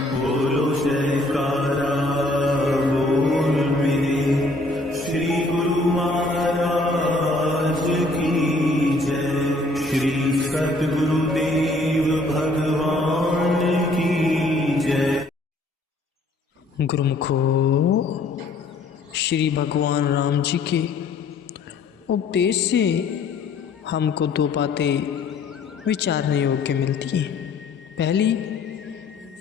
बोलो जयकारा बोल मेरे श्री गुरु महाराज की जय। श्री सद्गुरुदेव भगवान की जय। गुरुमुखो श्री भगवान राम जी के उपदेश से हमको दो बातें विचारने योग्य मिलती हैं। पहली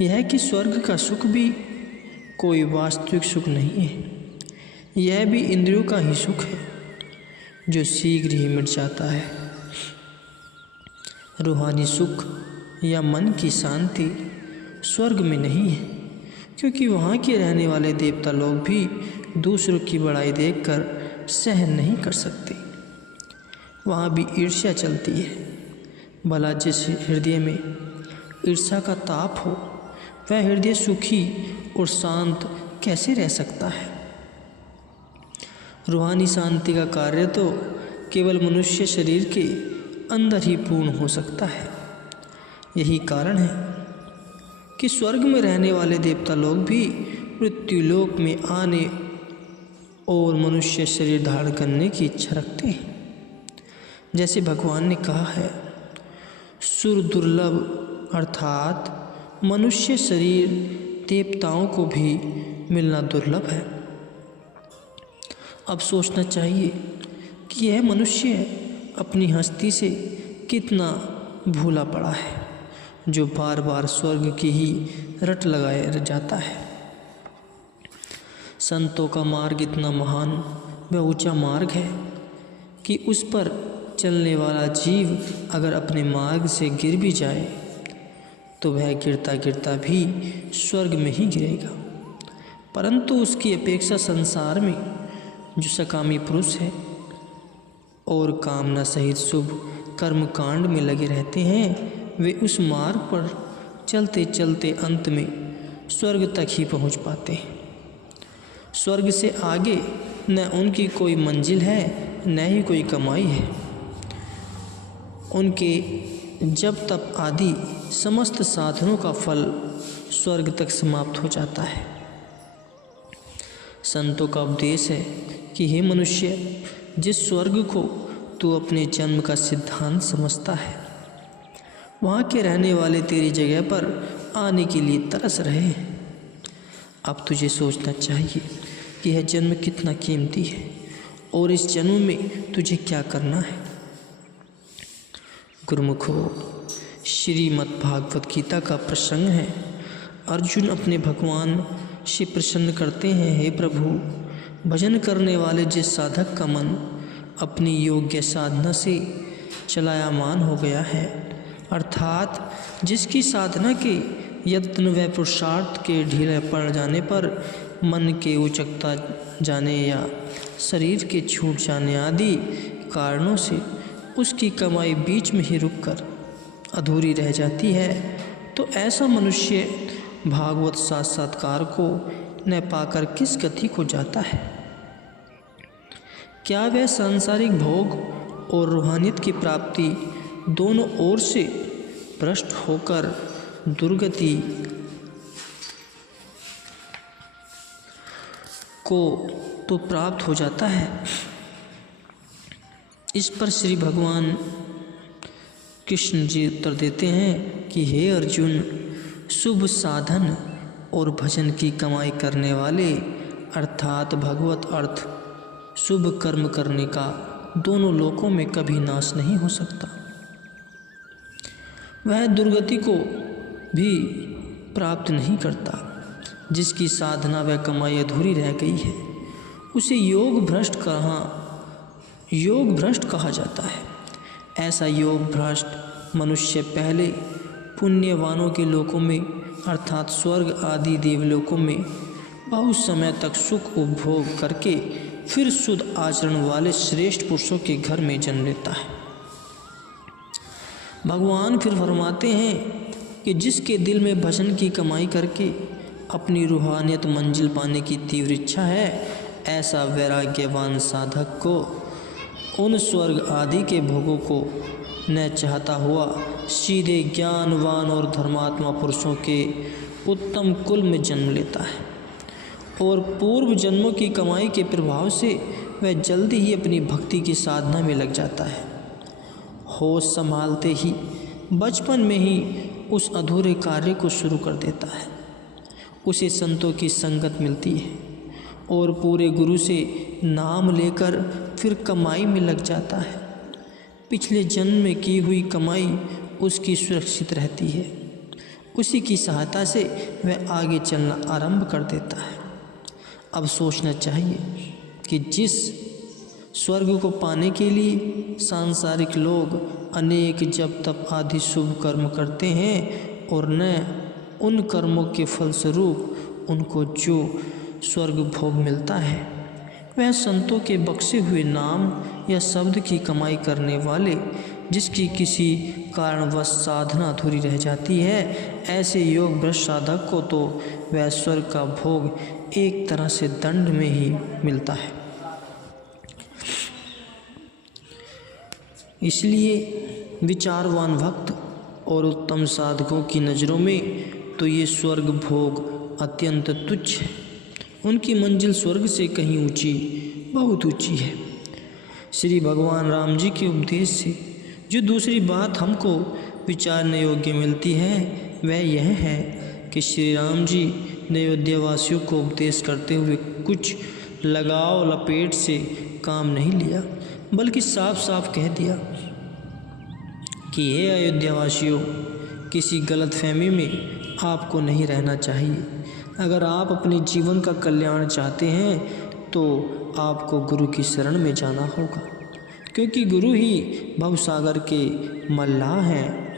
यह है कि स्वर्ग का सुख भी कोई वास्तविक सुख नहीं है, यह भी इंद्रियों का ही सुख है जो शीघ्र ही मिट जाता है। रूहानी सुख या मन की शांति स्वर्ग में नहीं है, क्योंकि वहाँ के रहने वाले देवता लोग भी दूसरों की बड़ाई देखकर सहन नहीं कर सकते। वहाँ भी ईर्ष्या चलती है। भला जिस हृदय में ईर्ष्या का ताप हो वह हृदय सुखी और शांत कैसे रह सकता है। रूहानी शांति का कार्य तो केवल मनुष्य शरीर के अंदर ही पूर्ण हो सकता है। यही कारण है कि स्वर्ग में रहने वाले देवता लोग भी मृत्युलोक में आने और मनुष्य शरीर धारण करने की इच्छा रखते हैं। जैसे भगवान ने कहा है, सुर दुर्लभ अर्थात मनुष्य शरीर देवताओं को भी मिलना दुर्लभ है। अब सोचना चाहिए कि यह मनुष्य अपनी हस्ती से कितना भूला पड़ा है, जो बार बार स्वर्ग की ही रट लगाया जाता है। संतों का मार्ग इतना महान व ऊंचा मार्ग है कि उस पर चलने वाला जीव अगर अपने मार्ग से गिर भी जाए तो वह गिरता गिरता भी स्वर्ग में ही गिरेगा। परंतु उसकी अपेक्षा संसार में जो सकामी पुरुष है और कामना सहित शुभ कर्म कांड में लगे रहते हैं, वे उस मार्ग पर चलते चलते अंत में स्वर्ग तक ही पहुंच पाते हैं। स्वर्ग से आगे न उनकी कोई मंजिल है न ही कोई कमाई है। उनके जब तप आदि समस्त साधनों का फल स्वर्ग तक समाप्त हो जाता है। संतों का उपदेश है कि हे मनुष्य, जिस स्वर्ग को तू अपने जन्म का सिद्धांत समझता है, वहाँ के रहने वाले तेरी जगह पर आने के लिए तरस रहे हैं। अब तुझे सोचना चाहिए कि यह जन्म कितना कीमती है और इस जन्म में तुझे क्या करना है। गुरुमुखो, श्रीमद् भागवत गीता का प्रसंग है। अर्जुन अपने भगवान से प्रसन्न करते हैं, हे प्रभु, भजन करने वाले जिस साधक का मन अपनी योग्य साधना से चलायमान हो गया है, अर्थात जिसकी साधना के यत्न व पुरुषार्थ के ढीले पड़ जाने पर मन के उचकता जाने या शरीर के छूट जाने आदि कारणों से उसकी कमाई बीच में ही रुककर अधूरी रह जाती है, तो ऐसा मनुष्य भागवत साक्षात्कार को न पाकर किस गति को जाता है। क्या वह सांसारिक भोग और रूहानियत की प्राप्ति दोनों ओर से भ्रष्ट होकर दुर्गति को तो प्राप्त हो जाता है। इस पर श्री भगवान कृष्ण जी उत्तर देते हैं कि हे अर्जुन, शुभ साधन और भजन की कमाई करने वाले अर्थात भगवत अर्थ शुभ कर्म करने का दोनों लोकों में कभी नाश नहीं हो सकता। वह दुर्गति को भी प्राप्त नहीं करता। जिसकी साधना व कमाई अधूरी रह गई है उसे योग भ्रष्ट कहा जाता है। ऐसा योग भ्रष्ट मनुष्य पहले पुण्यवानों के लोकों में अर्थात स्वर्ग आदि देवलोकों में बहुत समय तक सुख उपभोग करके फिर शुद्ध आचरण वाले श्रेष्ठ पुरुषों के घर में जन्म लेता है। भगवान फिर फरमाते हैं कि जिसके दिल में भजन की कमाई करके अपनी रूहानियत मंजिल पाने की तीव्र इच्छा है, ऐसा वैराग्यवान साधक को उन स्वर्ग आदि के भोगों को न चाहता हुआ सीधे ज्ञानवान और धर्मात्मा पुरुषों के उत्तम कुल में जन्म लेता है और पूर्व जन्मों की कमाई के प्रभाव से वह जल्दी ही अपनी भक्ति की साधना में लग जाता है। होश संभालते ही बचपन में ही उस अधूरे कार्य को शुरू कर देता है। उसे संतों की संगत मिलती है और पूरे गुरु से नाम लेकर फिर कमाई में लग जाता है। पिछले जन्म में की हुई कमाई उसकी सुरक्षित रहती है। उसी की सहायता से वह आगे चलना आरंभ कर देता है। अब सोचना चाहिए कि जिस स्वर्ग को पाने के लिए सांसारिक लोग अनेक जप तप आदि शुभ कर्म करते हैं और न उन कर्मों के फलस्वरूप उनको जो स्वर्ग भोग मिलता है, वह संतों के बख्शे हुए नाम या शब्द की कमाई करने वाले जिसकी किसी कारणवश साधना अधूरी रह जाती है, ऐसे योग भ्रष्ट साधक को तो वह स्वर्ग का भोग एक तरह से दंड में ही मिलता है। इसलिए विचारवान भक्त और उत्तम साधकों की नज़रों में तो ये स्वर्ग भोग अत्यंत तुच्छ है। उनकी मंजिल स्वर्ग से कहीं ऊंची, बहुत ऊंची है। श्री भगवान राम जी के उपदेश से जो दूसरी बात हमको विचारने योग्य मिलती है वह यह है कि श्री राम जी ने अयोध्यावासियों को उपदेश करते हुए कुछ लगाव लपेट से काम नहीं लिया, बल्कि साफ साफ कह दिया कि हे अयोध्यावासियों, किसी गलतफहमी में आपको नहीं रहना चाहिए। अगर आप अपने जीवन का कल्याण चाहते हैं तो आपको गुरु की शरण में जाना होगा, क्योंकि गुरु ही भवसागर के मल्लाह हैं।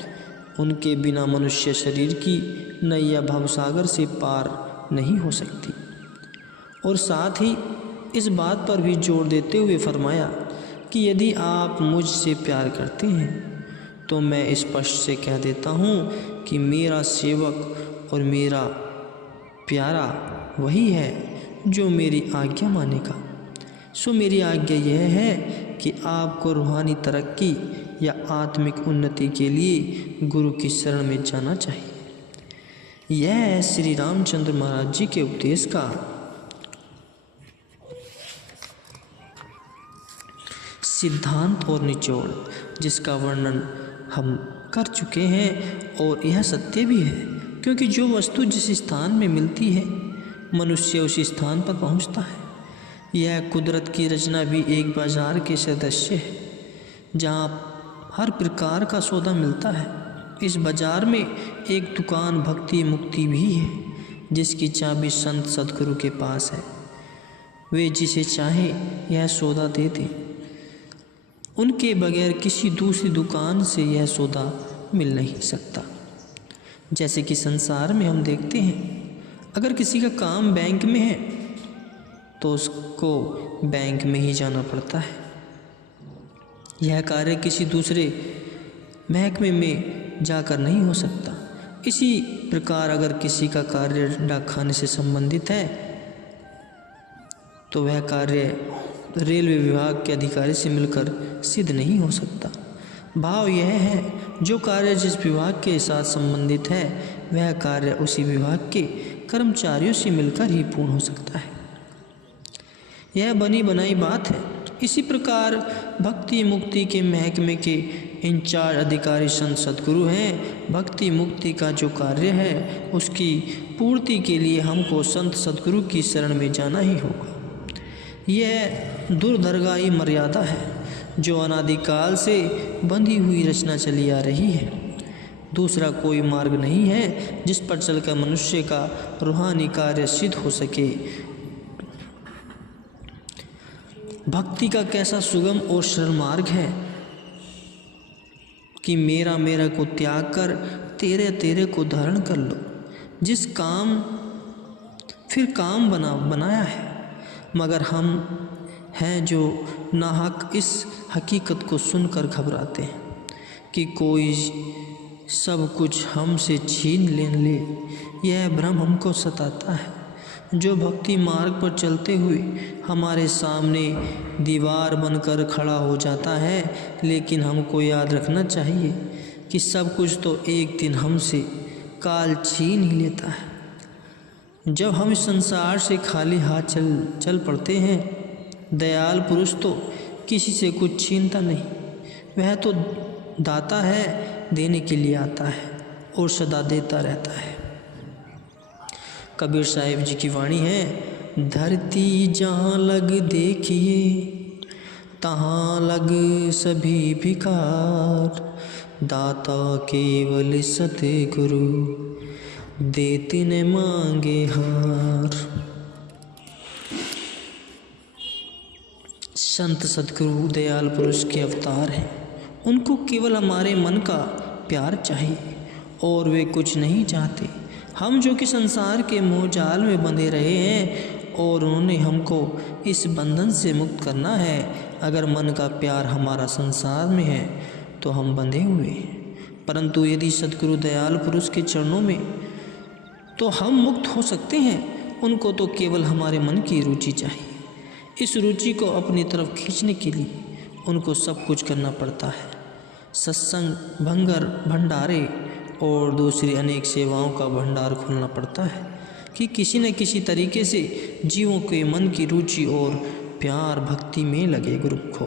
उनके बिना मनुष्य शरीर की नैया भवसागर से पार नहीं हो सकती। और साथ ही इस बात पर भी जोर देते हुए फरमाया कि यदि आप मुझसे प्यार करते हैं तो मैं स्पष्ट से कह देता हूँ कि मेरा सेवक और मेरा प्यारा वही है जो मेरी आज्ञा मानेगा। सो मेरी आज्ञा यह है कि आपको रूहानी तरक्की या आत्मिक उन्नति के लिए गुरु की शरण में जाना चाहिए। यह है श्री रामचंद्र महाराज जी के उपदेश का सिद्धांत और निचोड़, जिसका वर्णन हम कर चुके हैं। और यह सत्य भी है, क्योंकि जो वस्तु जिस स्थान में मिलती है मनुष्य उस स्थान पर पहुंचता है। यह कुदरत की रचना भी एक बाजार के सदृश है, जहाँ हर प्रकार का सौदा मिलता है। इस बाजार में एक दुकान भक्ति मुक्ति भी है, जिसकी चाबी संत सदगुरु के पास है। वे जिसे चाहे यह सौदा दे दें। उनके बगैर किसी दूसरी दुकान से यह सौदा मिल नहीं सकता। जैसे कि संसार में हम देखते हैं, अगर किसी का काम बैंक में है तो उसको बैंक में ही जाना पड़ता है। यह कार्य किसी दूसरे महकमे में जाकर नहीं हो सकता। इसी प्रकार अगर किसी का कार्य डाकखाने से संबंधित है तो वह कार्य रेलवे विभाग के अधिकारी से मिलकर सिद्ध नहीं हो सकता। भाव यह है, जो कार्य जिस विभाग के साथ संबंधित है वह कार्य उसी विभाग के कर्मचारियों से मिलकर ही पूर्ण हो सकता है। यह बनी बनाई बात है। इसी प्रकार भक्ति मुक्ति के महकमे के इंचार्ज अधिकारी संत सदगुरु हैं। भक्ति मुक्ति का जो कार्य है उसकी पूर्ति के लिए हमको संत सदगुरु की शरण में जाना ही होगा। यह दुर्दरगाही मर्यादा है जो अनादिकाल से बंधी हुई रचना चली आ रही है। दूसरा कोई मार्ग नहीं है जिस पर चलकर मनुष्य का रूहानी कार्य सिद्ध हो सके। भक्ति का कैसा सुगम और सरल मार्ग है कि मेरा मेरा को त्याग कर तेरे तेरे को धारण कर लो। जिस काम फिर काम बनाया है, मगर हम हैं जो नाहक इस हकीकत को सुनकर घबराते हैं कि कोई सब कुछ हमसे छीन ले। यह भ्रम हमको सताता है। जो भक्ति मार्ग पर चलते हुए हमारे सामने दीवार बनकर खड़ा हो जाता है, लेकिन हमको याद रखना चाहिए कि सब कुछ तो एक दिन हमसे काल छीन ही लेता है। जब हम इस संसार से खाली हाथ चल पड़ते हैं, दयाल पुरुष तो किसी से कुछ छीनता नहीं, वह तो दाता है, देने के लिए आता है और सदा देता रहता है। कबीर साहिब जी की वाणी है, धरती जहाँ लग देखिए तहाँ लग सभी भिखार, दाता केवल सतगुरु देते न मांगे हार। संत सतगुरु दयाल पुरुष के अवतार हैं। उनको केवल हमारे मन का प्यार चाहिए और वे कुछ नहीं चाहते। हम जो कि संसार के मोह जाल में बंधे रहे हैं और उन्होंने हमको इस बंधन से मुक्त करना है। अगर मन का प्यार हमारा संसार में है तो हम बंधे हुए हैं, परंतु यदि सद्गुरु दयाल पुरुष के चरणों में तो हम मुक्त हो सकते हैं। उनको तो केवल हमारे मन की रुचि चाहिए। इस रुचि को अपनी तरफ खींचने के लिए उनको सब कुछ करना पड़ता है। सत्संग, भंडारे और दूसरी अनेक सेवाओं का भंडार खोलना पड़ता है कि किसी न किसी तरीके से जीवों के मन की रुचि और प्यार भक्ति में लगे। गुरु को